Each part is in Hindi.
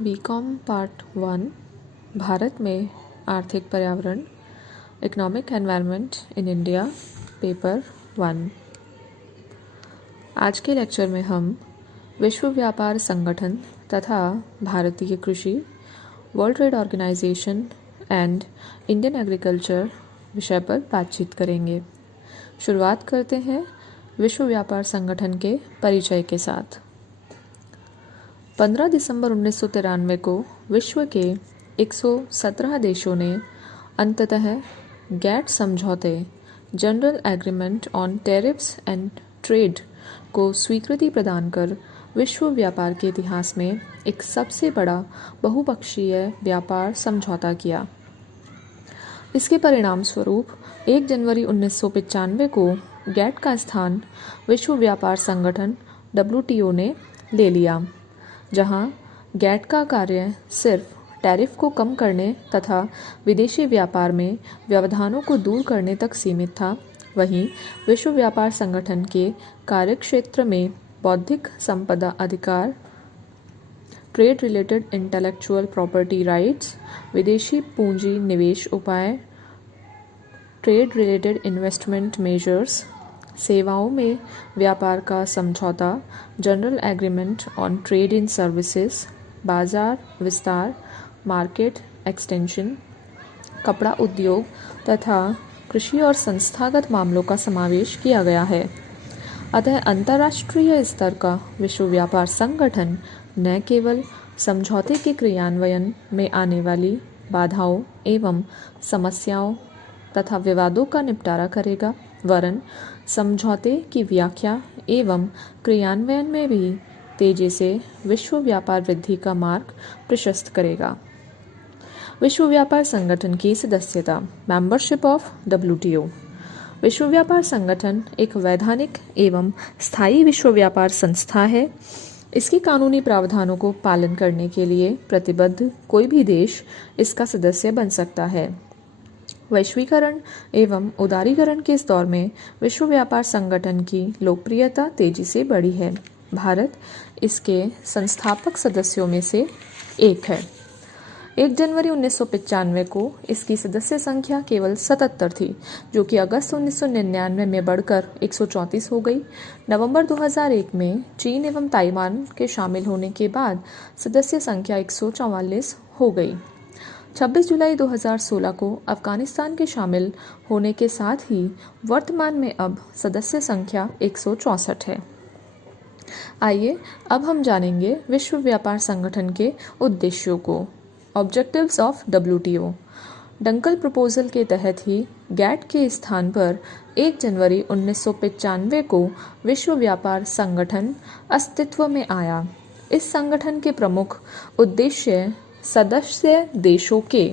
बीकॉम पार्ट 1 भारत में आर्थिक पर्यावरण economic environment in India paper 1। आज के लेक्चर में हम विश्व व्यापार संगठन तथा भारतीय कृषि, world trade organisation and Indian agriculture विषय पर बातचीत करेंगे। शुरुआत करते हैं विश्व व्यापार संगठन के परिचय के साथ। 15 दिसंबर 1993 को विश्व के 117 देशों ने अंततः गैट समझौते general agreement on tariffs and trade को स्वीकृति प्रदान कर विश्व व्यापार के इतिहास में एक सबसे बड़ा बहुपक्षीय व्यापार समझौता किया। इसके परिणाम स्वरूप 1 जनवरी 1995 को गैट का स्थान विश्व व्यापार संगठन WTO ने ले लिया, जहां गैट का कार्य सिर्फ टैरिफ को कम करने तथा विदेशी व्यापार में व्यवधानों को दूर करने तक सीमित था। वहीं विश्व व्यापार संगठन के कार्यक्षेत्र में बौद्धिक संपदा अधिकार, trade related intellectual property rights, विदेशी पूंजी निवेश उपाय, ट्रेड रिलेटेड इन्वेस्टमेंट मेजर्स, सेवाओं में व्यापार का समझौता general agreement on trade in services, बाजार विस्तार, मार्केट एक्सटेंशन, कपड़ा उद्योग तथा कृषि और संस्थागत मामलों का समावेश किया गया है। अतः अंतर्राष्ट्रीय स्तर का विश्व व्यापार संगठन न केवल समझौते के क्रियान्वयन में आने वाली बाधाओं एवं समस्याओं तथा विवादों का निपटारा करेगा, वरन समझौते की व्याख्या एवं क्रियान्वयन में भी तेजी से विश्व व्यापार वृद्धि का मार्ग प्रशस्त करेगा। विश्व व्यापार संगठन की सदस्यता, मेंबरशिप ऑफ WTO। विश्व व्यापार संगठन एक वैधानिक एवं स्थायी विश्व व्यापार संस्था है। इसके कानूनी प्रावधानों को पालन करने के लिए प्रतिबद्ध कोई भी देश इसका सदस्य बन सकता है। वैश्वीकरण एवं उदारीकरण के इस दौर में विश्व व्यापार संगठन की लोकप्रियता तेजी से बढ़ी है। भारत इसके संस्थापक सदस्यों में से एक है। 1 जनवरी 1995 को इसकी सदस्य संख्या केवल 77 थी, जो कि अगस्त 1999 में बढ़कर 134 हो गई। नवंबर 2001 में चीन एवं ताइवान के शामिल होने के बाद सदस्य संख्या 144 हो गई। 26 जुलाई 2016 को अफगानिस्तान के शामिल होने के साथ ही वर्तमान में अब सदस्य संख्या 164 है। आइए अब हम जानेंगे विश्व व्यापार संगठन के उद्देश्यों को। Objectives of WTO। Dunkel proposal के तहत ही गैट के स्थान पर 1 जनवरी 1995 को विश्व व्यापार संगठन अस्तित्व में आया। इस संगठन के प्रमुख उद्देश्य सदस्य देशों के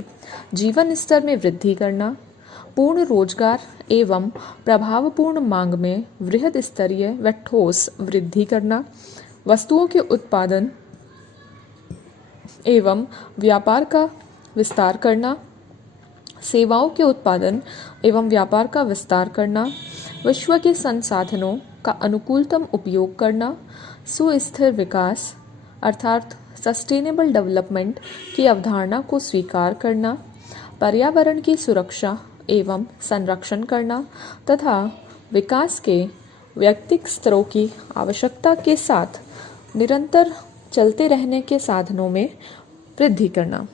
जीवन स्तर में वृद्धि करना, पूर्ण रोजगार एवं प्रभावपूर्ण मांग में वृहद स्तरीय व ठोस वृद्धि करना, वस्तुओं के उत्पादन एवं व्यापार का विस्तार करना, सेवाओं के उत्पादन एवं व्यापार का विस्तार करना, विश्व के संसाधनों का अनुकूलतम उपयोग करना, सुस्थिर विकास अर्थात सस्टेनेबल डेवलपमेंट की अवधारणा को स्वीकार करना, पर्यावरण की सुरक्षा एवं संरक्षण करना तथा विकास के व्यक्तिगत स्तरों की आवश्यकता के साथ निरंतर चलते रहने के साधनों में वृद्धि करना।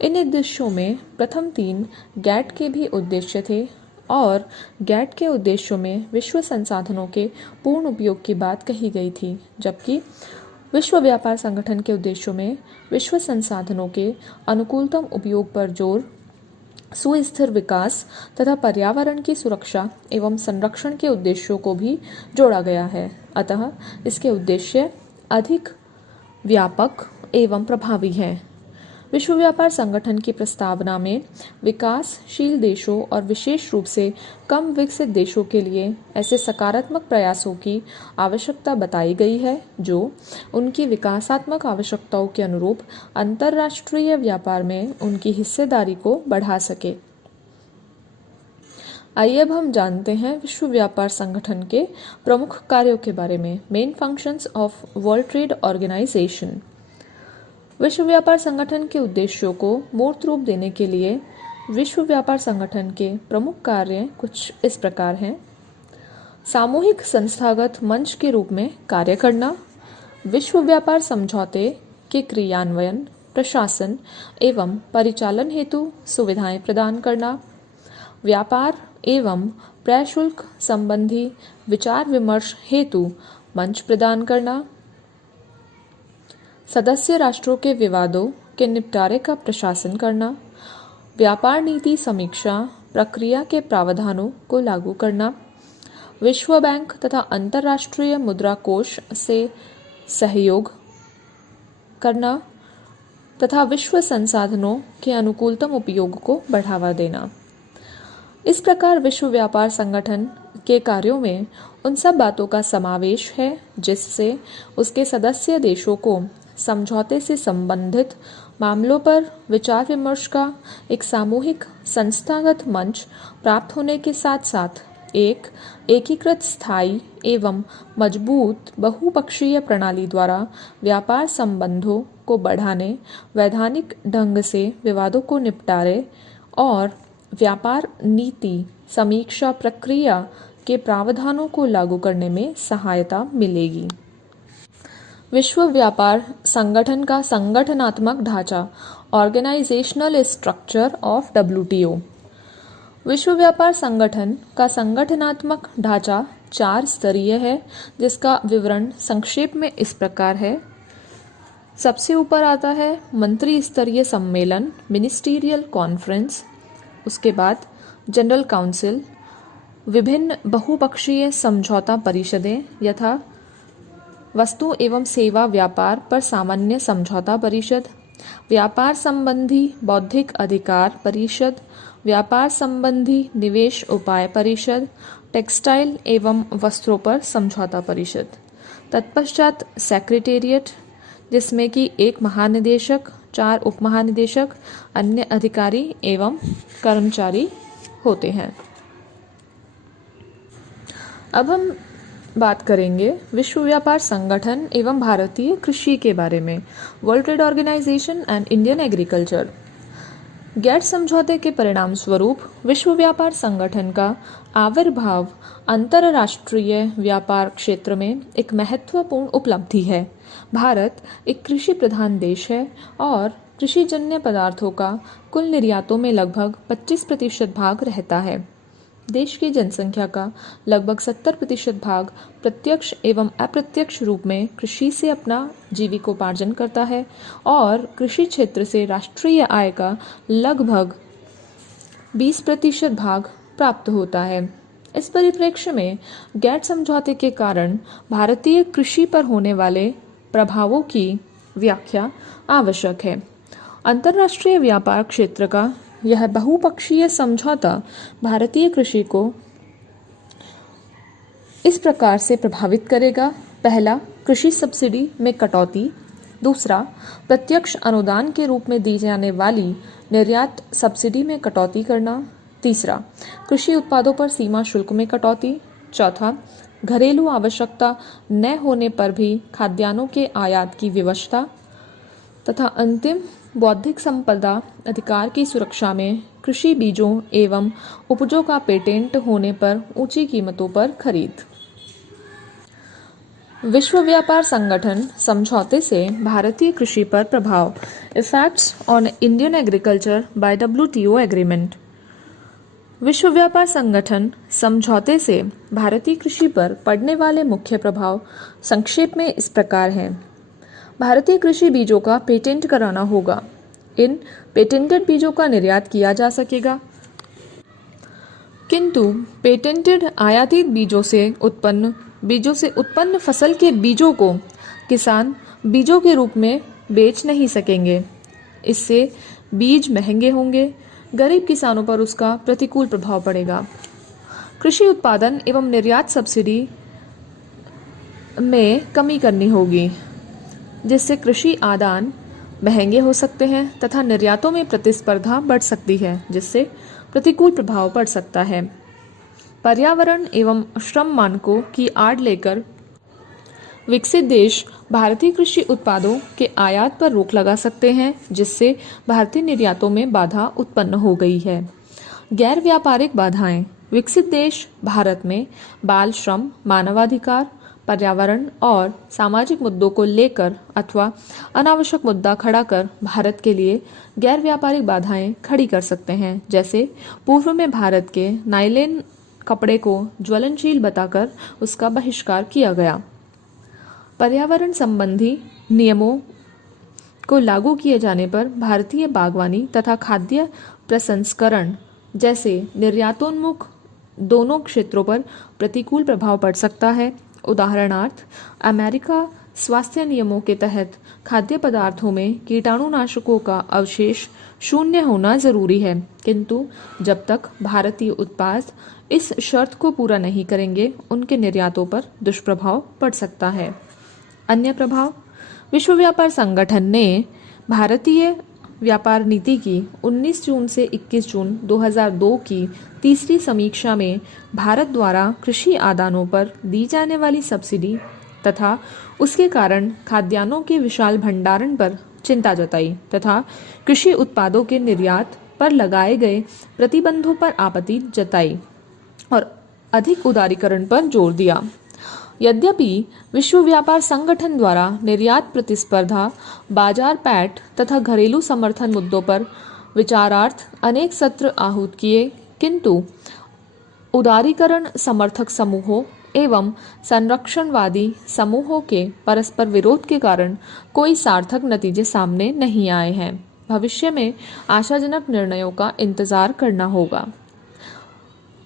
इन उद्देश्यों में प्रथम 3 गैट के भी उद्देश्य थे और गैट के उद्देश्यों में विश्व संसाधनों के पूर्ण उपयोग की बात कही गई थी, जबकि विश्व व्यापार संगठन के उद्देश्यों में विश्व संसाधनों के अनुकूलतम उपयोग पर जोर, सुस्थिर विकास तथा पर्यावरण की सुरक्षा एवं संरक्षण के उद्देश्यों को भी जोड़ा गया है। अतः इसके उद्देश्य अधिक व्यापक एवं प्रभावी है। विश्व व्यापार संगठन की प्रस्तावना में विकासशील देशों और विशेष रूप से कम विकसित देशों के लिए ऐसे सकारात्मक प्रयासों की आवश्यकता बताई गई है जो उनकी विकासात्मक आवश्यकताओं के अनुरूप अंतर्राष्ट्रीय व्यापार में उनकी हिस्सेदारी को बढ़ा सके। आइए अब हम जानते हैं विश्व व्यापार संगठन के प्रमुख कार्यों के बारे में। Main functions of world trade organisation. विश्व व्यापार संगठन के उद्देश्यों को मूर्त रूप देने के लिए विश्व व्यापार संगठन के प्रमुख कार्य कुछ इस प्रकार हैं। सामूहिक संस्थागत मंच के रूप में कार्य करना, विश्व व्यापार समझौते के क्रियान्वयन, प्रशासन एवं परिचालन हेतु सुविधाएं प्रदान करना, व्यापार एवं प्रशुल्क संबंधी विचार विमर्श हेतु मंच प्रदान करना, सदस्य राष्ट्रों के विवादों के निपटारे का प्रशासन करना, व्यापार नीति समीक्षा प्रक्रिया के प्रावधानों को लागू करना, विश्व बैंक तथा अंतर्राष्ट्रीय मुद्रा कोष से सहयोग करना तथा विश्व संसाधनों के अनुकूलतम उपयोग को बढ़ावा देना। इस प्रकार विश्व व्यापार संगठन के कार्यों में उन सब बातों का समावेश है जिससे उसके सदस्य देशों को समझौते से संबंधित मामलों पर विचार विमर्श का एक सामूहिक संस्थागत मंच प्राप्त होने के साथ साथ एक एकीकृत स्थायी एवं मजबूत बहुपक्षीय प्रणाली द्वारा व्यापार संबंधों को बढ़ाने, वैधानिक ढंग से विवादों को निपटारे और व्यापार नीति समीक्षा प्रक्रिया के प्रावधानों को लागू करने में सहायता मिलेगी। विश्व व्यापार संगठन का संगठनात्मक ढांचा, ऑर्गेनाइजेशनल स्ट्रक्चर ऑफ WTO। विश्व व्यापार संगठन का संगठनात्मक ढांचा 4 स्तरीय है, जिसका विवरण संक्षेप में इस प्रकार है। सबसे ऊपर आता है मंत्री स्तरीय सम्मेलन, मिनिस्टीरियल कॉन्फ्रेंस। उसके बाद जनरल काउंसिल, विभिन्न बहुपक्षीय समझौता परिषदें यथा वस्तु एवं सेवा व्यापार पर सामान्य समझौता परिषद, व्यापार संबंधी बौद्धिक अधिकार परिषद, व्यापार संबंधी निवेश उपाय परिषद, टेक्सटाइल एवं वस्त्रों पर समझौता परिषद। तत्पश्चात सेक्रेटेरिएट, जिसमें कि 1 महानिदेशक, 4 उपमहानिदेशक, अन्य अधिकारी एवं कर्मचारी होते हैं। अब हम बात करेंगे विश्व व्यापार संगठन एवं भारतीय कृषि के बारे में, world trade organisation and Indian agriculture. GATT समझौते के परिणाम स्वरूप विश्व व्यापार संगठन का आविर्भाव अंतरराष्ट्रीय व्यापार क्षेत्र में एक महत्वपूर्ण उपलब्धि है। भारत एक कृषि प्रधान देश है और कृषिजन्य पदार्थों का कुल निर्यातों में लगभग 25% भाग रहता है। देश की जनसंख्या का लगभग 70% भाग प्रत्यक्ष एवं अप्रत्यक्ष रूप में कृषि से अपना जीविकोपार्जन करता है और कृषि क्षेत्र से राष्ट्रीय आय का लगभग 20% भाग प्राप्त होता है। इस परिप्रेक्ष्य में गैट समझौते के कारण भारतीय कृषि पर होने वाले प्रभावों की व्याख्या आवश्यक है। अंतर्राष्ट्रीय व्यापार क्षेत्र का यह बहुपक्षीय समझौता भारतीय कृषि को इस प्रकार से प्रभावित करेगा। पहला, कृषि सब्सिडी में कटौती। दूसरा, प्रत्यक्ष अनुदान के रूप में दी जाने वाली निर्यात सब्सिडी में कटौती करना। तीसरा, कृषि उत्पादों पर सीमा शुल्क में कटौती। चौथा, घरेलू आवश्यकता न होने पर भी खाद्यान्नों के आयात की व्यवस्था। तथा अंतिम, बौद्धिक संपदा अधिकार की सुरक्षा में कृषि बीजों एवं उपजों का पेटेंट होने पर ऊंची कीमतों पर खरीद। विश्व व्यापार संगठन समझौते से भारतीय कृषि पर प्रभाव, effects on Indian agriculture by WTO agreement. विश्व व्यापार संगठन समझौते से भारतीय कृषि पर पड़ने वाले मुख्य प्रभाव संक्षेप में इस प्रकार हैं। भारतीय कृषि बीजों का पेटेंट कराना होगा। इन पेटेंटेड बीजों का निर्यात किया जा सकेगा, किंतु पेटेंटेड आयातित बीजों से उत्पन्न फसल के बीजों को किसान बीजों के रूप में बेच नहीं सकेंगे। इससे बीज महंगे होंगे, गरीब किसानों पर उसका प्रतिकूल प्रभाव पड़ेगा। कृषि उत्पादन एवं निर्यात सब्सिडी में कमी करनी होगी, जिससे कृषि आदान महंगे हो सकते हैं तथा निर्यातों में प्रतिस्पर्धा बढ़ सकती है, जिससे प्रतिकूल प्रभाव पड़ सकता है। पर्यावरण एवं श्रम मानकों की आड़ लेकर विकसित देश भारतीय कृषि उत्पादों के आयात पर रोक लगा सकते हैं, जिससे भारतीय निर्यातों में बाधा उत्पन्न हो गई है। गैर व्यापारिक बाधाएं। विकसित देश भारत में बाल श्रम, मानवाधिकार, पर्यावरण और सामाजिक मुद्दों को लेकर अथवा अनावश्यक मुद्दा खड़ा कर भारत के लिए गैर व्यापारिक बाधाएं खड़ी कर सकते हैं। जैसे पूर्व में भारत के नायलॉन कपड़े को ज्वलनशील बताकर उसका बहिष्कार किया गया। पर्यावरण संबंधी नियमों को लागू किए जाने पर भारतीय बागवानी तथा खाद्य प्रसंस्करण जैसे निर्यातोन्मुख दोनों क्षेत्रों पर प्रतिकूल प्रभाव पड़ सकता है। उदाहरणार्थ, अमेरिका स्वास्थ्य नियमों के तहत खाद्य पदार्थों में कीटाणुनाशकों का अवशेष शून्य होना जरूरी है, किंतु जब तक भारतीय उत्पाद इस शर्त को पूरा नहीं करेंगे, उनके निर्यातों पर दुष्प्रभाव पड़ सकता है। अन्य प्रभाव। विश्व व्यापार संगठन ने भारतीय व्यापार नीति की 19 जून से 21 जून 2002 की तीसरी समीक्षा में भारत द्वारा कृषि आदानों पर दी जाने वाली सब्सिडी तथा उसके कारण खाद्यान्नों के विशाल भंडारण पर चिंता जताई तथा कृषि उत्पादों के निर्यात पर लगाए गए प्रतिबंधों पर आपत्ति जताई और अधिक उदारीकरण पर जोर दिया। यद्यपि विश्व व्यापार संगठन द्वारा निर्यात प्रतिस्पर्धा, बाजार पैठ तथा घरेलू समर्थन मुद्दों पर विचारार्थ अनेक सत्र आहूत किए, किंतु उदारीकरण समर्थक समूहों एवं संरक्षणवादी समूहों के परस्पर विरोध के कारण कोई सार्थक नतीजे सामने नहीं आए हैं। भविष्य में आशाजनक निर्णयों का इंतजार करना होगा।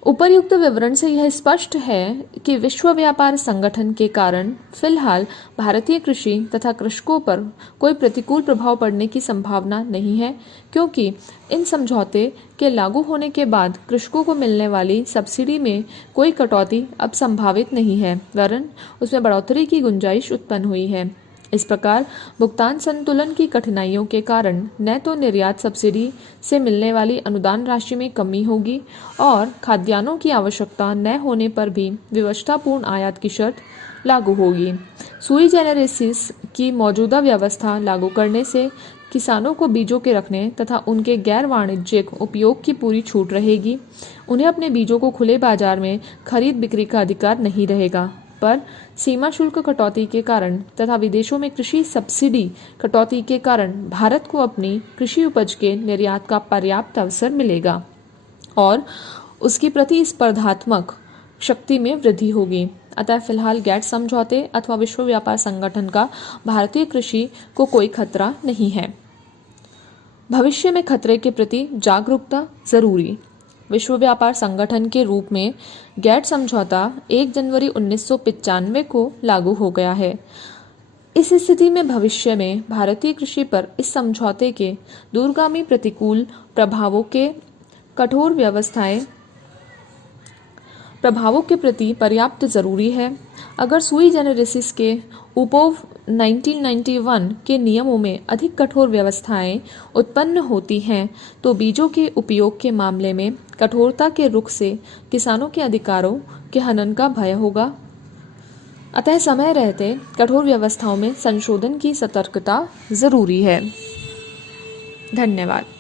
उपर्युक्त विवरण से यह स्पष्ट है कि विश्व व्यापार संगठन के कारण फिलहाल भारतीय कृषि तथा कृषकों पर कोई प्रतिकूल प्रभाव पड़ने की संभावना नहीं है, क्योंकि इन समझौते के लागू होने के बाद कृषकों को मिलने वाली सब्सिडी में कोई कटौती अब संभावित नहीं है, वरन उसमें बढ़ोतरी की गुंजाइश उत्पन्न हुई है। इस प्रकार भुगतान संतुलन की कठिनाइयों के कारण न तो निर्यात सब्सिडी से मिलने वाली अनुदान राशि में कमी होगी और खाद्यान्नों की आवश्यकता न होने पर भी विवशतापूर्ण आयात की शर्त लागू होगी। सुई जेनेरिस की मौजूदा व्यवस्था लागू करने से किसानों को बीजों के रखने तथा उनके गैर वाणिज्यिक उपयोग की पूरी छूट रहेगी। उन्हें अपने बीजों को खुले बाजार में खरीद बिक्री का अधिकार नहीं रहेगा, पर सीमा शुल्क कटौती के कारण तथा विदेशों में कृषि सब्सिडी कटौती के कारण भारत को अपनी कृषि उपज के निर्यात का पर्याप्त अवसर मिलेगा और उसकी प्रतिस्पर्धात्मक शक्ति में वृद्धि होगी। अतः फिलहाल गैट समझौते अथवा विश्व व्यापार संगठन का भारतीय कृषि को कोई खतरा नहीं है। भविष्य में खतरे के प्रति जागरूकता जरूरी। विश्व व्यापार संगठन के रूप में गैट समझौता 1 जनवरी 1995 को लागू हो गया है। इस स्थिति में भविष्य में भारतीय कृषि पर इस समझौते के दूरगामी प्रतिकूल प्रभावों के प्रति पर्याप्त जरूरी है। अगर सुई जेनेरिस के उपोव 1991 के नियमों में अधिक कठोर व्यवस्थाएं उत्पन्न होती हैं, तो बीजों के उपयोग के मामले में कठोरता के रुख से किसानों के अधिकारों के हनन का भय होगा। अतः समय रहते कठोर व्यवस्थाओं में संशोधन की सतर्कता जरूरी है। धन्यवाद।